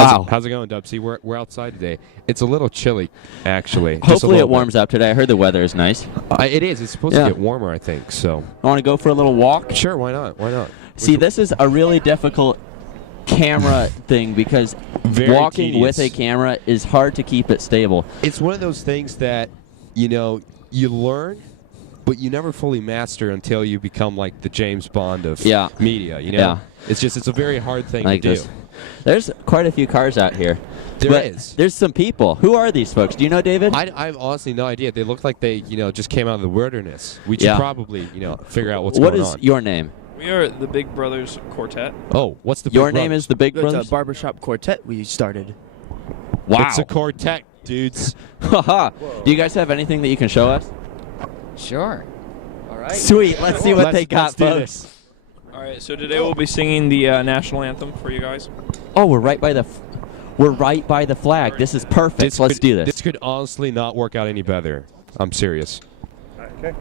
Wow. How's it going, Dubsy? We're outside today. It's a little chilly, actually. Hopefully it warms up today. I heard the weather is nice. It is. It's supposed to get warmer, I think. So. I want to go for a little walk? Sure, why not? Why not? See, this is a really difficult camera thing because walking tedious. with a camera is hard to keep it stable. It's one of those things that, you learn, but you never fully master until you become like the James Bond of media, It's a very hard thing to do. There's quite a few cars out here. There is. There's some people. Who are these folks? Do you know, David? I have honestly no idea. They look like they, just came out of the wilderness. We should probably, figure out what's going on. What is your name? We are the Big Brothers Quartet. Oh, what's the Big Your Brothers? name is the Big Brothers? It's a barbershop quartet we started. Wow. It's a quartet, dudes. Haha. Do you guys have anything that you can show us? Sure. All right. Sweet. Let's see what they got, folks. All right, so today we'll be singing the National Anthem for you guys. Oh, we're right by the flag. This is perfect. Let's do this. This could honestly not work out any better. I'm serious. Okay.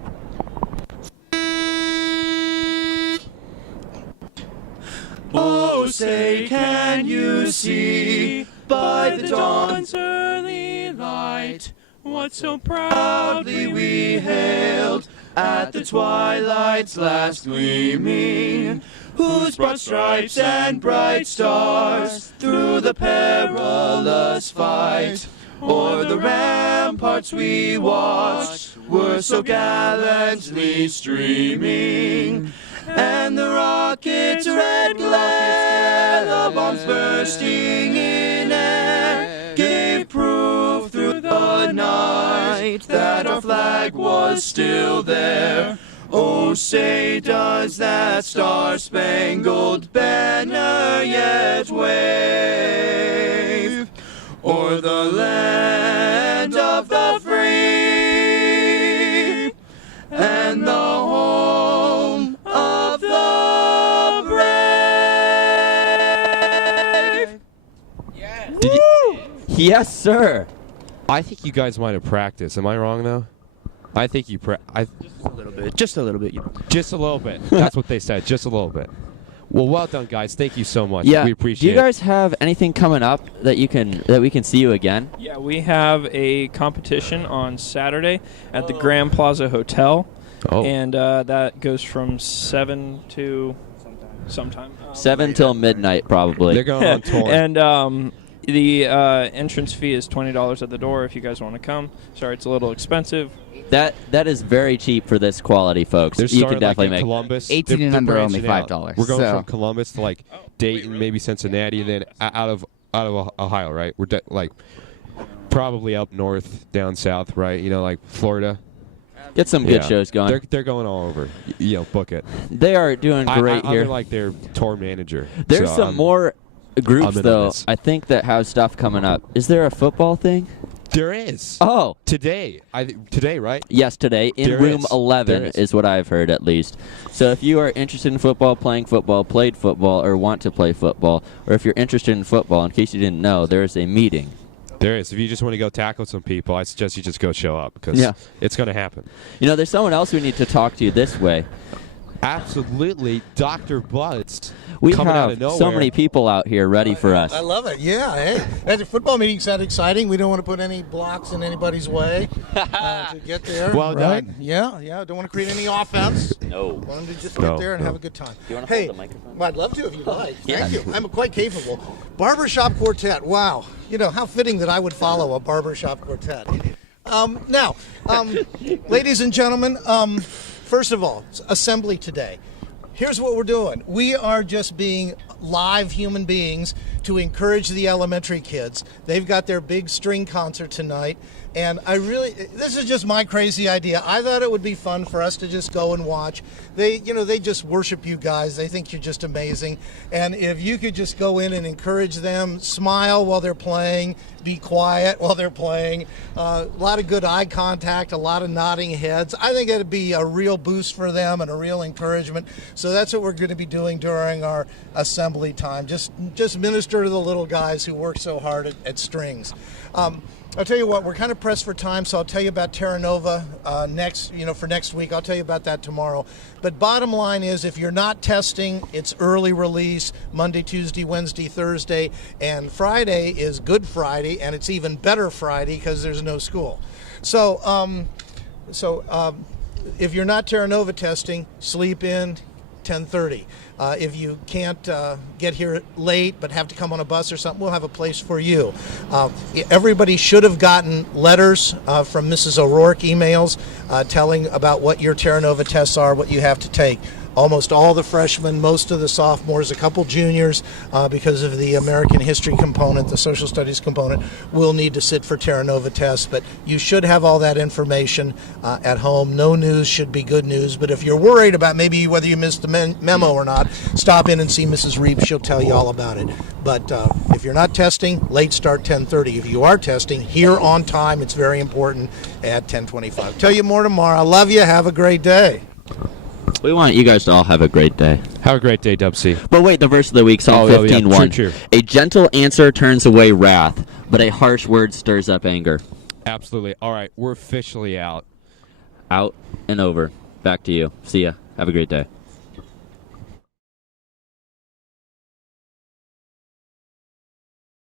Oh, say, can you see by the dawn's early light what so proudly we hailed at the twilight's last gleaming, whose broad stripes and bright stars through the perilous fight o'er the ramparts we watched were so gallantly streaming, and the rocket's red glare, the bombs bursting in air, gave proof through the night that our flag was still there. Oh, say, does that star-spangled banner yet wave o'er the land of the free and the home of the brave? Yes, sir. I think you guys might have practiced. Am I wrong, though? I think you Just a little bit. Just a little bit. Just a little bit. That's what they said. Just a little bit. Well done, guys. Thank you so much. Yeah. We appreciate it. Do you guys have anything coming up that we can see you again? Yeah, we have a competition on Saturday at the Grand Plaza Hotel. Oh. And that goes from 7 to sometime. 7 till midnight, probably. They're going on tour. And the entrance fee is $20 at the door if you guys want to come. Sorry, it's a little expensive. That is very cheap for this quality, folks. You can definitely make Columbus. 18 and under, only $5. We're going from Columbus to Dayton, maybe Cincinnati, and then out of Ohio, right? We're probably up north, down south, right? Like Florida. Get some good shows going. They're going all over. Book it. They are doing great here. I'm like their tour manager. There's some more groups though. this. I think that have stuff coming up. Is there a football thing? There is. Oh, Today, right? yes, today in There room is. 11 There is what I've heard at least. So if you are interested in football, playing football, played football, or want to play football, or if you're interested in football, in case you didn't know, there is a meeting. There is. If you just want to go tackle some people, I suggest you just go show up because it's going to happen. There's someone else we need to talk to this way. Absolutely, Dr. Butts. We coming out have of nowhere. so many people out here ready for us. I love it. Yeah. Hey, as a football meeting sounds exciting. We don't want to put any blocks in anybody's way to get there. Well right? done. Yeah. Don't want to create any offense. No. Want to just get there and have a good time. Do you want to hold the microphone? I'd love to if you like. Yeah. Thank you. I'm quite capable. Barbershop quartet. Wow. How fitting that I would follow a barbershop quartet. Now, ladies and gentlemen, first of all, assembly today. Here's what we're doing. We are just being live human beings to encourage the elementary kids. They've got their big string concert tonight, and this is just my crazy idea. I thought it would be fun for us to just go and watch. They just worship you guys. They think you're just amazing. And if you could just go in and encourage them, smile while they're playing, be quiet while they're playing, a lot of good eye contact, a lot of nodding heads. I think it'd be a real boost for them and a real encouragement. So that's what we're going to be doing during our assembly time. Just minister to the little guys who work so hard at strings. I'll tell you what, we're kind of pressed for time, so I'll tell you about Terra Nova for next week. I'll tell you about that tomorrow. But bottom line is, if you're not testing, it's early release, Monday, Tuesday, Wednesday, Thursday, and Friday is Good Friday, and it's even better Friday because there's no school. So if you're not Terra Nova testing, sleep in 10:30. If you can't get here late but have to come on a bus or something, we'll have a place for you. Everybody should have gotten letters from Mrs. O'Rourke, emails telling about what your Terra Nova tests are, what you have to take. Almost all the freshmen, most of the sophomores, a couple juniors, because of the American history component, the social studies component, will need to sit for Terra Nova tests. But you should have all that information at home. No news should be good news. But if you're worried about maybe whether you missed the memo or not, stop in and see Mrs. Reeves. She'll tell you all about it. But if you're not testing, late start 10:30. If you are testing, here on time. It's very important at 10:25. Tell you more tomorrow. I love you. Have a great day. We want you guys to all have a great day. Have a great day, Dub C. But wait, the verse of the week, Psalm 15:1. True. A gentle answer turns away wrath, but a harsh word stirs up anger. Absolutely. All right, we're officially out. Out and over. Back to you. See ya. Have a great day.